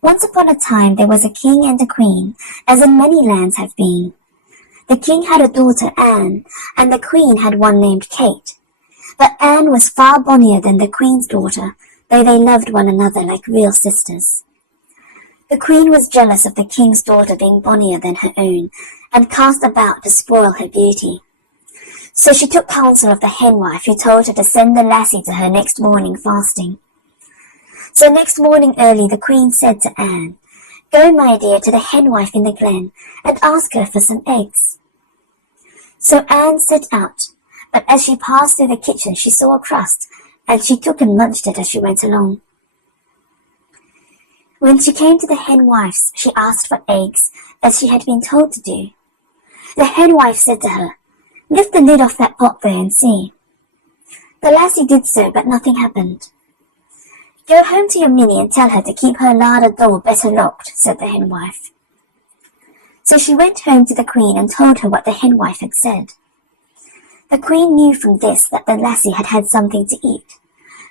Once upon a time there was a king and a queen, as in many lands have been. The king had a daughter, Anne, and the queen had one named Kate. But Anne was far bonnier than the queen's daughter, though they loved one another like real sisters. The queen was jealous of the king's daughter being bonnier than her own, and cast about to spoil her beauty. So she took counsel of the henwife, who told her to send the lassie to her next morning fasting. So next morning early the queen said to Anne, "Go, my dear, to the henwife in the glen, and ask her for some eggs." So Anne set out, but as she passed through the kitchen she saw a crust, and she took and munched it as she went along. When she came to the henwife's, she asked for eggs, as she had been told to do. The henwife said to her, "Lift the lid off that pot there and see." The lassie did so, but nothing happened. "Go home to your Minnie and tell her to keep her larder door better locked," said the henwife. So she went home to the queen and told her what the henwife had said. The queen knew from this that the lassie had had something to eat,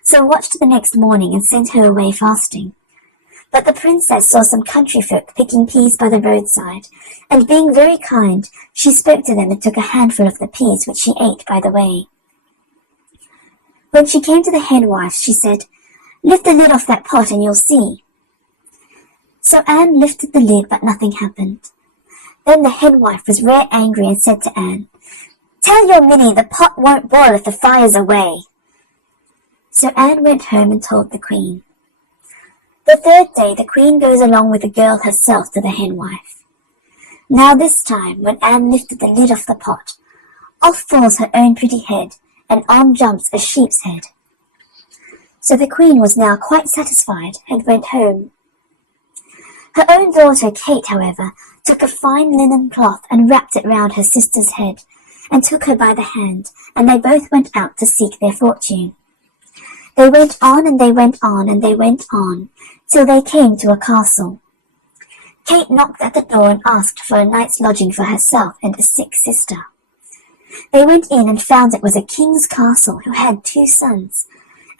so watched the next morning and sent her away fasting. But the princess saw some country folk picking peas by the roadside, and being very kind, she spoke to them and took a handful of the peas, which she ate by the way. When she came to the henwife, she said, "Lift the lid off that pot and you'll see." So Anne lifted the lid, but nothing happened. Then the henwife was very angry and said to Anne, "Tell your Minnie the pot won't boil if the fire's away." So Anne went home and told the queen. The third day the queen goes along with the girl herself to the henwife. Now this time, when Anne lifted the lid off the pot, off falls her own pretty head, and on jumps a sheep's head. So the queen was now quite satisfied, and went home. Her own daughter Kate, however, took a fine linen cloth and wrapped it round her sister's head, and took her by the hand, and they both went out to seek their fortune. They went on, and they went on, and they went on, till they came to a castle. Kate knocked at the door and asked for a night's lodging for herself and a sick sister. They went in and found it was a king's castle who had 2 sons,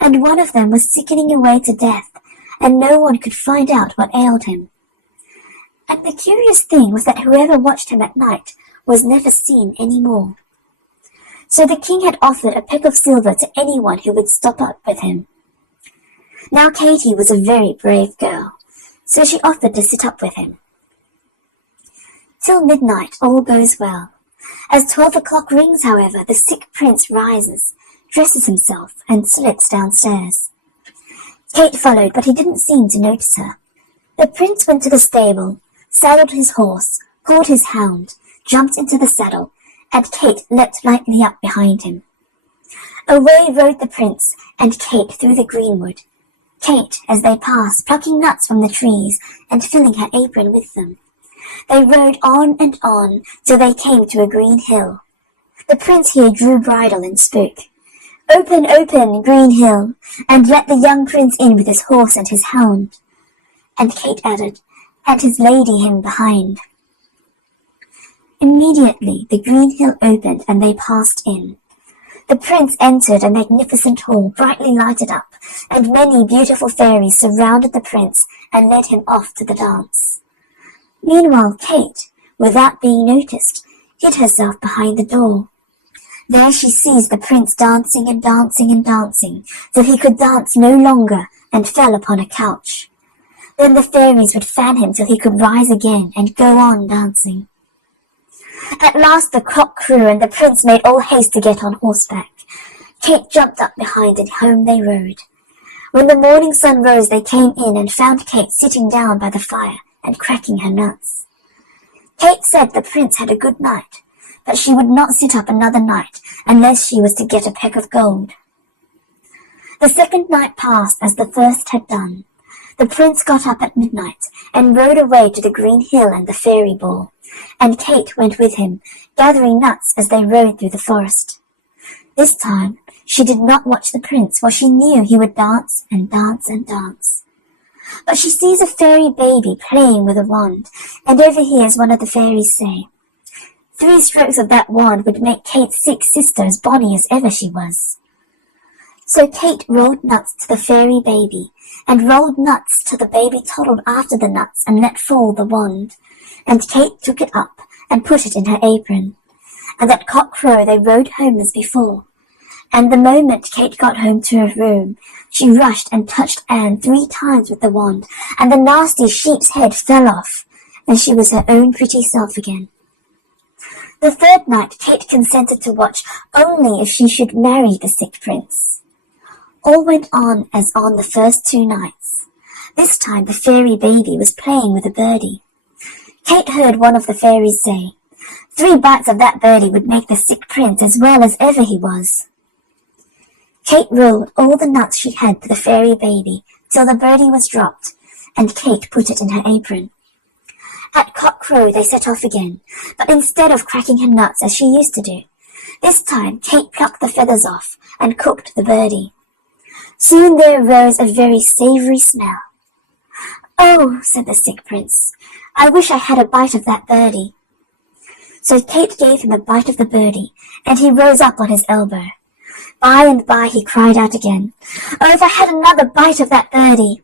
and one of them was sickening away to death, and no one could find out what ailed him. And the curious thing was that whoever watched him at night was never seen any more. So the king had offered a peck of silver to anyone who would stop up with him. Now Katie was a very brave girl, so she offered to sit up with him. Till midnight all goes well. As 12 o'clock rings, however, the sick prince rises, dresses himself, and slips downstairs. Kate followed, but he didn't seem to notice her. The prince went to the stable, saddled his horse, called his hound, jumped into the saddle, and Kate leapt lightly up behind him. Away rode the prince and Kate through the greenwood, Kate, as they passed, plucking nuts from the trees and filling her apron with them. They rode on and on till they came to a green hill. The prince here drew bridle and spoke, "Open, open, green hill, and let the young prince in with his horse and his hound." And Kate added, "And his lady him behind." Immediately the green hill opened and they passed in. The prince entered a magnificent hall, brightly lighted up, and many beautiful fairies surrounded the prince and led him off to the dance. Meanwhile Kate, without being noticed, hid herself behind the door. There she sees the prince dancing and dancing and dancing, till he could dance no longer and fell upon a couch. Then the fairies would fan him till he could rise again and go on dancing. At last the cock crew, and the prince made all haste to get on horseback. Kate jumped up behind, and home they rode. When the morning sun rose they came in and found Kate sitting down by the fire and cracking her nuts. Kate said the prince had a good night, but she would not sit up another night unless she was to get a peck of gold. The second night passed as the first had done. The prince got up at midnight and rode away to the green hill and the fairy ball, and Kate went with him, gathering nuts as they rode through the forest. This time she did not watch the prince, for she knew he would dance and dance and dance. But she sees a fairy baby playing with a wand, and overhears one of the fairies say, "3 strokes of that wand would make Kate's sick sister as bonny as ever she was." So Kate rolled nuts to the fairy baby, and rolled nuts till the baby toddled after the nuts and let fall the wand. And Kate took it up and put it in her apron. And at cock-crow they rode home as before. And the moment Kate got home to her room, she rushed and touched Anne 3 times with the wand, and the nasty sheep's head fell off, and she was her own pretty self again. The 3rd night Kate consented to watch only if she should marry the sick prince. All went on as on the first 2 nights. This time the fairy baby was playing with a birdie. Kate heard one of the fairies say, 3 bites of that birdie would make the sick prince as well as ever he was. Kate rolled all the nuts she had to the fairy baby till the birdie was dropped, and Kate put it in her apron. At cock-crow they set off again, but instead of cracking her nuts as she used to do, this time Kate plucked the feathers off and cooked the birdie. Soon there arose a very savoury smell. "Oh," said the sick prince, "I wish I had a bite of that birdie." So Kate gave him a bite of the birdie, and he rose up on his elbow. By and by he cried out again, "Oh, if I had another bite of that birdie!"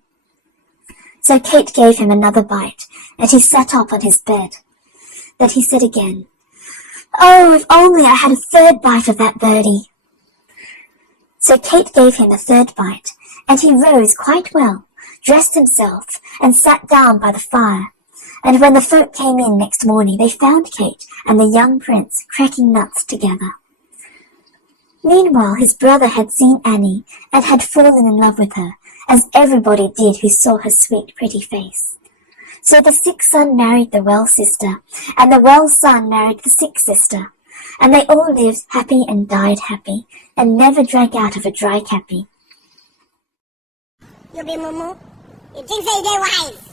So Kate gave him another bite, and he sat up on his bed. Then he said again, "Oh, if only I had a 3rd bite of that birdie!" So Kate gave him a 3rd bite, and he rose quite well, dressed himself, and sat down by the fire. And when the folk came in next morning, they found Kate and the young prince cracking nuts together. Meanwhile his brother had seen Annie, and had fallen in love with her, as everybody did who saw her sweet pretty face. So the sick son married the well sister, and the well son married the sick sister, and they all lived happy and died happy, and never drank out of a dry cappy. You be mumu? You think they wise?